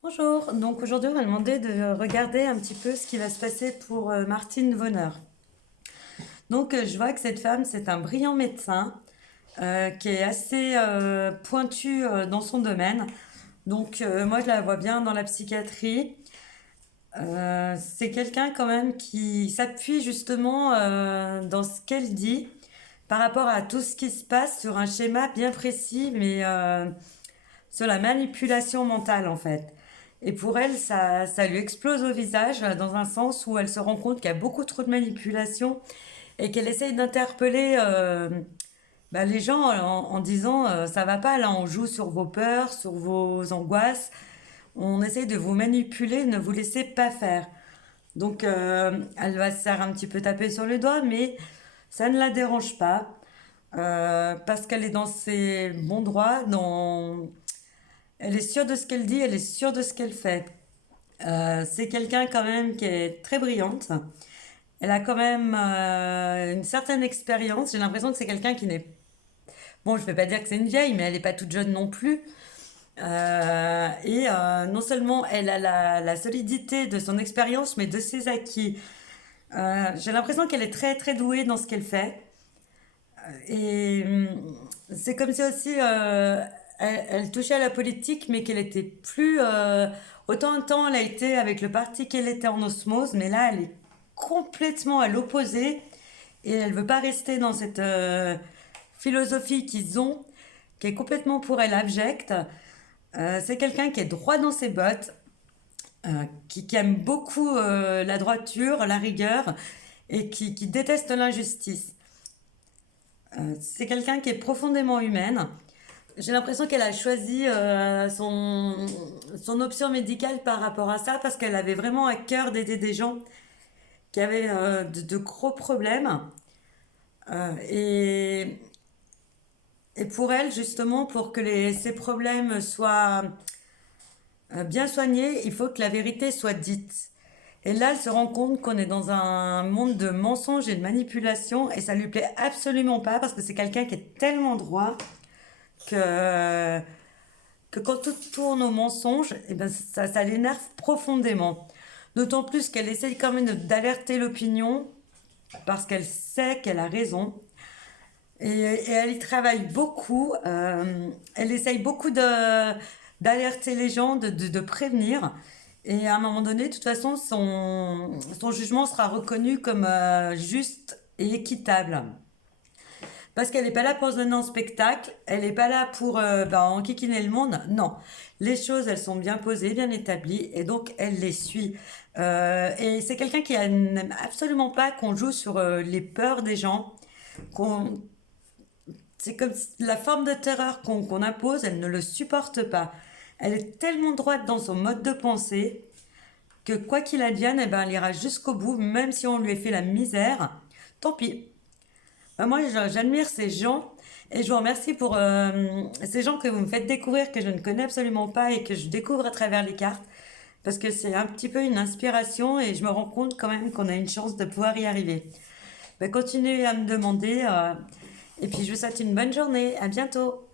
Bonjour, donc aujourd'hui on m'a demandé de regarder un petit peu ce qui va se passer pour Martine Vonner. Donc je vois que cette femme c'est un brillant médecin qui est assez pointu dans son domaine. Donc moi je la vois bien dans la psychiatrie. C'est quelqu'un quand même qui s'appuie justement dans ce qu'elle dit par rapport à tout ce qui se passe sur un schéma bien précis mais sur la manipulation mentale en fait. Et pour elle, ça lui explose au visage dans un sens où elle se rend compte qu'il y a beaucoup trop de manipulation et qu'elle essaye d'interpeller les gens en disant ça va pas, là on joue sur vos peurs, sur vos angoisses, on essaye de vous manipuler, ne vous laissez pas faire. Donc elle va se faire un petit peu taper sur le doigt, mais ça ne la dérange pas parce qu'elle est dans ses bons droits, elle est sûre de ce qu'elle dit, elle est sûre de ce qu'elle fait. C'est quelqu'un quand même qui est très brillante. Elle a quand même une certaine expérience. J'ai l'impression que c'est quelqu'un qui n'est... Bon, je ne vais pas dire que c'est une vieille, mais elle n'est pas toute jeune non plus. Non seulement elle a la solidité de son expérience, mais de ses acquis. J'ai l'impression qu'elle est très très douée dans ce qu'elle fait. Et c'est comme si aussi elle touchait à la politique, mais qu'elle était plus. Autant un temps, elle a été avec le parti qu'elle était en osmose, mais là, elle est complètement à l'opposé. Et elle veut pas rester dans cette philosophie qu'ils ont, qui est complètement pour elle abjecte. C'est quelqu'un qui est droit dans ses bottes, qui aime beaucoup la droiture, la rigueur, et qui déteste l'injustice. C'est quelqu'un qui est profondément humaine. J'ai l'impression qu'elle a choisi son option médicale par rapport à ça parce qu'elle avait vraiment à cœur d'aider des gens qui avaient de gros problèmes. Euh, et, et pour elle, justement, pour que ces problèmes soient bien soignés, il faut que la vérité soit dite. Et là, elle se rend compte qu'on est dans un monde de mensonges et de manipulation et ça lui plaît absolument pas parce que c'est quelqu'un qui est tellement droit que, que quand tout tourne au mensonge, eh ben ça l'énerve profondément. D'autant plus qu'elle essaye quand même d'alerter l'opinion parce qu'elle sait qu'elle a raison. Et elle y travaille beaucoup. Elle essaye beaucoup d'alerter les gens, de prévenir. Et à un moment donné, de toute façon, son jugement sera reconnu comme juste et équitable. Parce qu'elle n'est pas là pour se donner un spectacle, elle n'est pas là pour enquiquiner le monde. Non, les choses, elles sont bien posées, bien établies, et donc elle les suit. Et c'est quelqu'un qui n'aime absolument pas qu'on joue sur les peurs des gens. Qu'on, c'est comme la forme de terreur qu'on impose, elle ne le supporte pas. Elle est tellement droite dans son mode de pensée que quoi qu'il advienne, eh ben, elle ira jusqu'au bout, même si on lui fait la misère. Tant pis. Moi, j'admire ces gens et je vous remercie pour ces gens que vous me faites découvrir, que je ne connais absolument pas et que je découvre à travers les cartes. Parce que c'est un petit peu une inspiration et je me rends compte quand même qu'on a une chance de pouvoir y arriver. Ben, continuez à me demander et puis je vous souhaite une bonne journée. À bientôt.